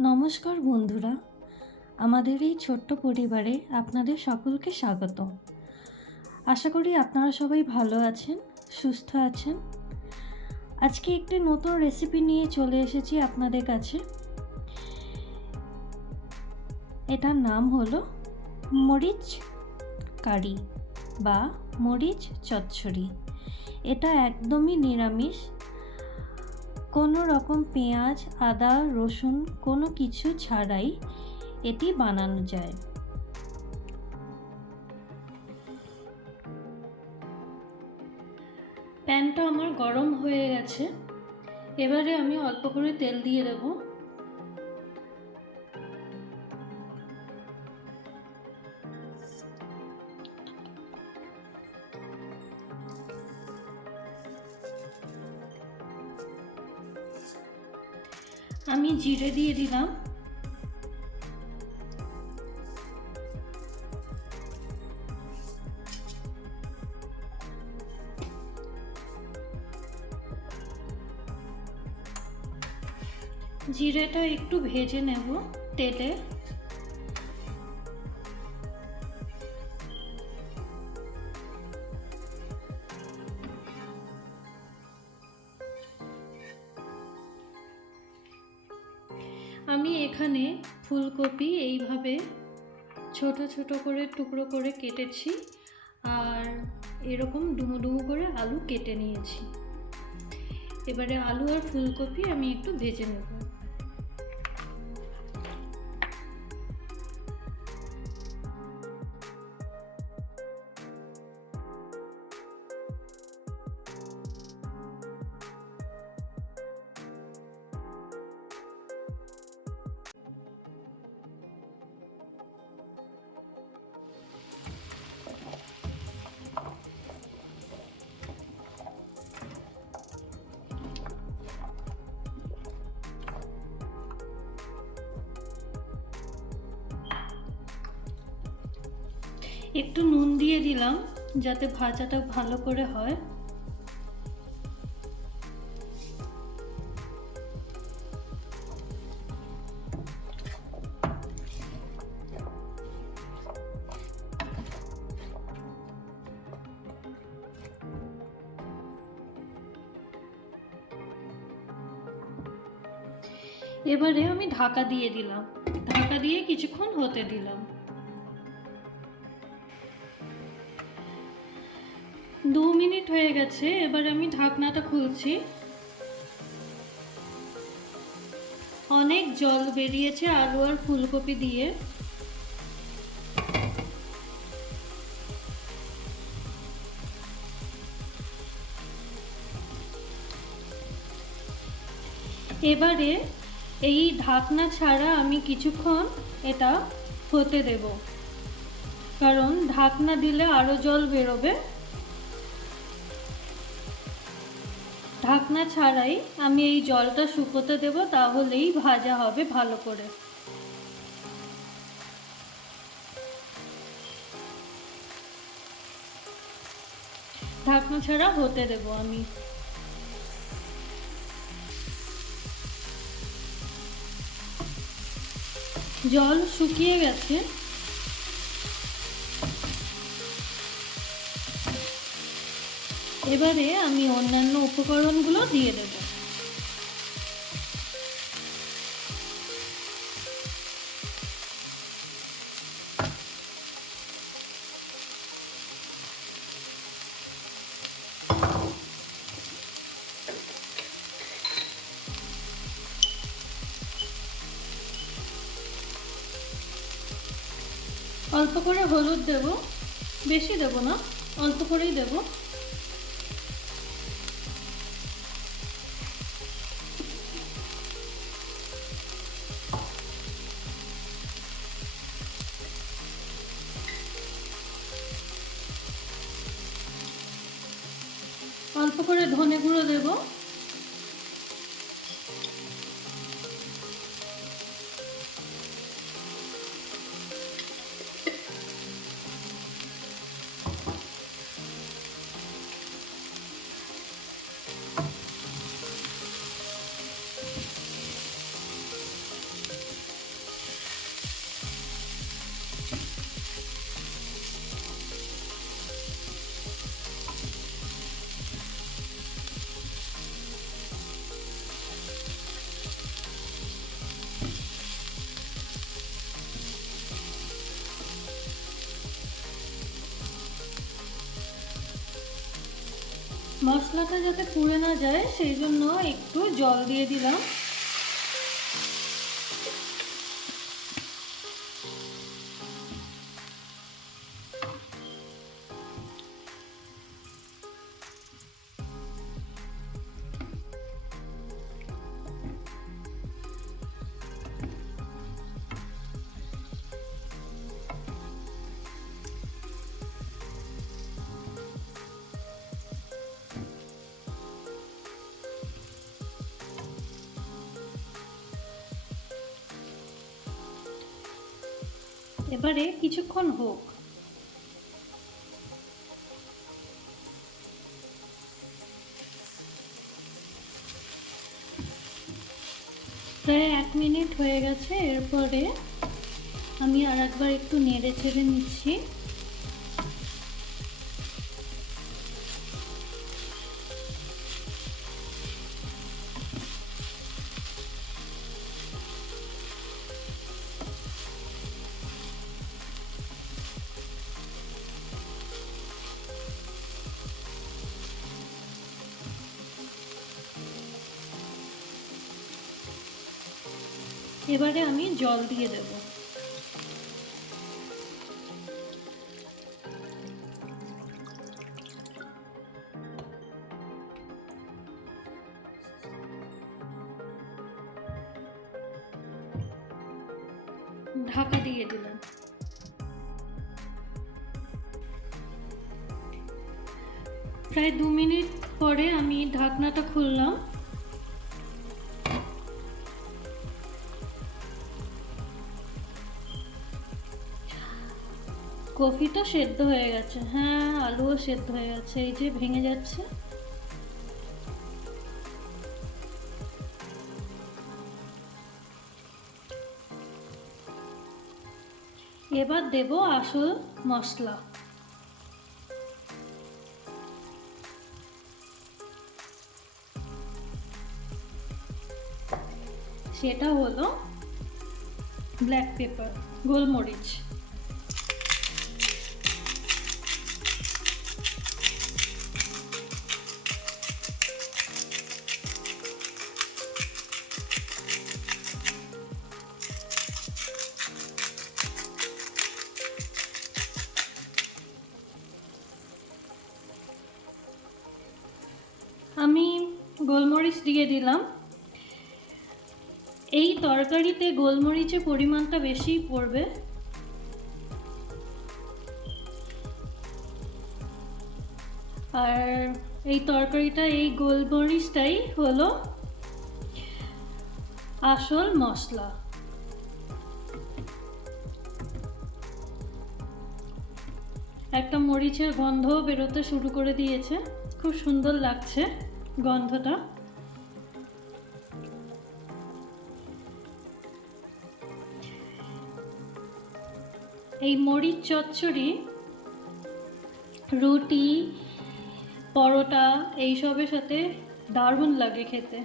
নমস্কার বন্ধুরা, আমাদের এই ছোট্ট পরিবারে আপনাদের সকলকে স্বাগত। আশা করি আপনারা সবাই ভালো আছেন, সুস্থ আছেন। আজকে একটি নতুন রেসিপি নিয়ে চলে এসেছি আপনাদের কাছে। এটার নাম হলো মরিচ কারি বা মরিচ চচ্চড়ি। এটা একদমই নিরামিষ কোনো রকম পেঁয়াজ, আদা, রসুন কোনো কিছু ছাড়াই এটি বানানো যায়। প্যানটা আমার গরম হয়ে গেছে। এবারে আমি অল্প করে তেল দিয়ে দেব। আমি জিরে দিয়ে দিলাম। জিরেটা একটু ভেজে নেব তেলে। এখানে ফুলকপি এইভাবে ছোট ছোট করে টুকরো করে কেটেছি আর এরকম ডুমো ডুমো করে আলু কেটে নিয়েছি। এবারে আলু আর ফুলকপি আমি একটু ভেজে নেব। একটু নুন দিয়ে দিলাম যাতে ভাজাটা ভালো করে হয়। এবারে আমি ঢাকা দিয়ে দিলাম। ঢাকা দিয়ে কিছুক্ষণ হতে দিলাম। দু মিনিট হয়ে গেছে, এবার আমি ঢাকনাটা খুলছি। অনেক জল বেরিয়েছে আলু আর ফুলকপি দিয়ে। এবারে এই ঢাকনা ছাড়া আমি কিছুক্ষণ এটা হতে দেব। কারণ ঢাকনা দিলে আরও জল বেরোবে। ঢাকনা ছাড়াই আমি এই জলটা শুকোতে দেব, তাহলেই ভাজা হবে ভালো করে। ঢাকনা ছাড়া হতে দেব আমি। জল শুকিয়ে গেছে। এবারে আমি অন্যান্য উপকরণগুলো দিয়ে দেব। অল্প করে হলুদ দেব। বেশি দেব না, অল্প করেই দেবো। অল্প করে ধনে গুঁড়ো দেব। মশলাটা যাতে পুড়ে না যায় সেই জন্য একটু জল দিয়ে দিলাম। এবারে কিছুক্ষণ হোক। প্রায় এক মিনিট হয়ে গেছে, এরপরে আমি আর একবার একটু নেড়ে ছেড়ে নিচ্ছি। এবারে আমি জল দিয়ে দেব। ঢাকা দিয়ে দিলাম। প্রায় দু মিনিট পরে আমি ঢাকনাটা খুললাম। কফিটা সেদ্ধ হয়ে গেছে। হ্যাঁ আলুও সেদ্ধ হয়ে গেছে। এই যে ভেঙে যাচ্ছে। এবার দেব আসল মশলা। সেটা হলো ব্ল্যাক পেপার গোলমরিচ। আমি গোলমরিচ দিয়ে দিলাম। এই তরকারিতে গোলমরিচের পরিমাণটা বেশিই পড়বে। আর এই তরকারিটা, এই গোলমরিচটাই হলো আসল মশলা। একটা মরিচের গন্ধও বেরোতে শুরু করে দিয়েছে। খুব সুন্দর লাগছে। গন্ধটা। এই মরিচ, চচ্চড়ি, রুটি, পরোটা, এইসবের সাথে দারুণ লাগে খেতে।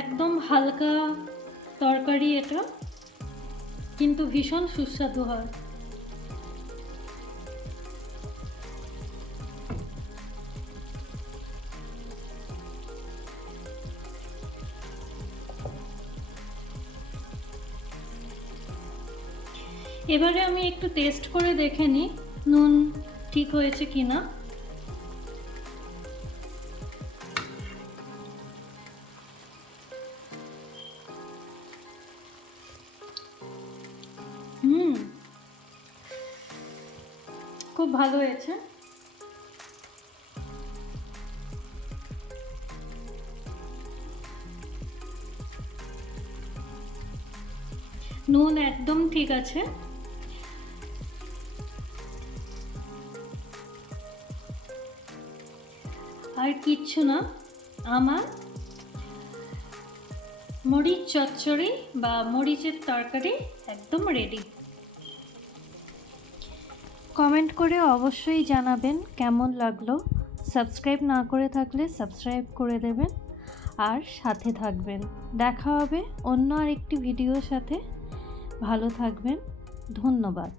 একদম হালকা তরকারি এটা, কিন্তু ভীষণ সুস্বাদু হয়। এবারে আমি একটু টেস্ট করে দেখে নিই নুন ঠিক হয়েছে কি না হুম, খুব ভালো হয়েছে। নুন একদম ঠিক আছে। আর কিচ্ছু না, আমার মরিচ চচ্চড়ি বা মরিচের তরকারি একদম রেডি কমেন্ট করে অবশ্যই জানাবেন কেমন লাগল। সাবস্ক্রাইব না করে থাকলে সাবস্ক্রাইব করে দেবেন আর সাথে থাকবেন। দেখা হবে অন্য আরেকটি ভিডিওর সাথে। ভালো থাকবেন। ধন্যবাদ।